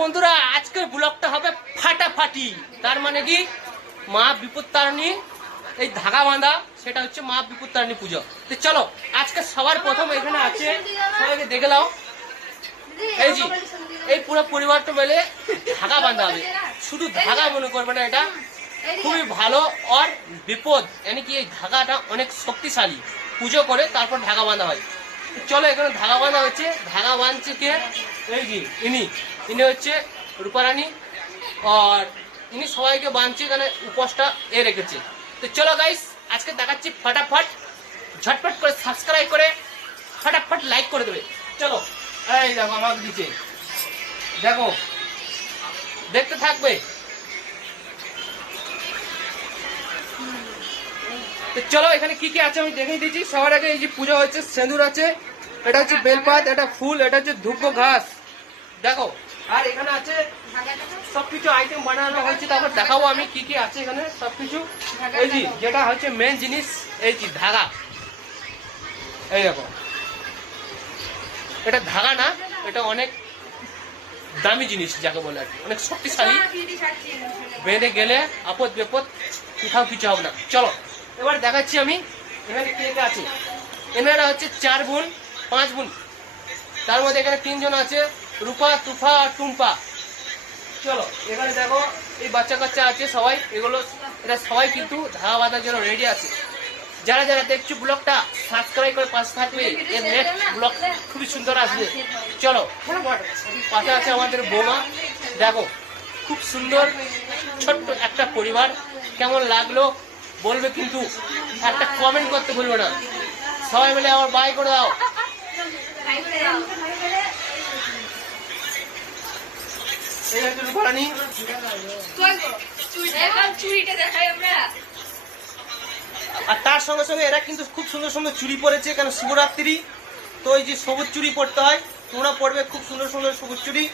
বন্ধুরা আজকের ব্লগটা হবে ফাটাফাটি। তার মানে কি মা বিপত্তারিণী এই ধাগা বাঁধা, সেটা হচ্ছে মা বিপত্তারিণী পুজো। তো চলো আজকে সবার প্রথম এখানে আছে, সবাইকে দেখে নাও। এই জি এই পুরো পরিবারটা মিলে ধাগা বাঁধা হবে। শুধু ধাগা মনে করবে না, এটা খুবই ভালো আর বিপদ, মানে কি এই ধাগাটা অনেক শক্তিশালী। পুজো করে তারপর ধাগা বাঁধা হয়। চলো এখানে ধাগা বাঁধা হচ্ছে। ধাগা বাঁধছে কে? এই জি ইনি হচ্ছে রূপারানী, আর ইনি সবাইকে বাঁধছে, এখানে উপোসটা রেখেছে। তো চলো গাইস আজকে দেখাচ্ছি ফটাফট, ঝটপট করে সাবস্ক্রাইব করে ফটাফট লাইক করে দেবে। চলো এই দেখো আমাকে দিচ্ছে, দেখো দেখতে থাকবে। তো চলো এখানে কি কি আছে আমি দেখিয়ে দিচ্ছি। সবার আগে এই যে পুজো হচ্ছে, সিঁদুর আছে, এটা হচ্ছে বেলপাত, এটা ফুল, এটা হচ্ছে ধূপ ঘাস, দেখো। আর এখানে আছে সবকিছু আইটেম বানানো হয়েছে, তারপর দেখাবো আমি কি কি আছে এখানে সবকিছু। এই যে যেটা হচ্ছে মেন জিনিস, এই যে ধাগা, এই দেখো এটা ধাগা না, এটা অনেক দামি জিনিস যাকে বলে আর কি, অনেক শক্তিশালী। বেঁধে গেলে আপদ বিপদ কোথাও কিছু হবে না। চলো এবার দেখাচ্ছি আমি এখানে কে কে আছে। এনারা হচ্ছে 4 বোন 5 বোন, তার মধ্যে এখানে 3 জন আছে, রূপা, তুফা, টুম্পা। চলো এখানে দেখো এই বাচ্চা কাচ্চা আছে সবাই, এরা সবাই কিন্তু ধাগা বাঁধার জন্য রেডি আছে। যারা যারা দেখছো ব্লগটা সাবস্ক্রাইব করে পাশে থাকবে, এর নেক্সট ব্লগ খুবই সুন্দর আসবে। চলো পাশে আছে আমাদের বৌমা, দেখো খুব সুন্দর ছোট্ট একটা পরিবার। কেমন লাগলো বলবে কিন্তু, একটা কমেন্ট করতে ভুলবে না। সবাই মিলে আমার বাই করে দাও। এই হচ্ছে রূপারানী, আর তার সঙ্গে সঙ্গে এরা কিন্তু খুব সুন্দর সুন্দর চুড়ি পরেছে, কেন শিবরাত্রি তো এই যে সবুজ চুড়ি পরতে হয়, তোমরা পরবে খুব সুন্দর সুন্দর সবুজ চুড়ি।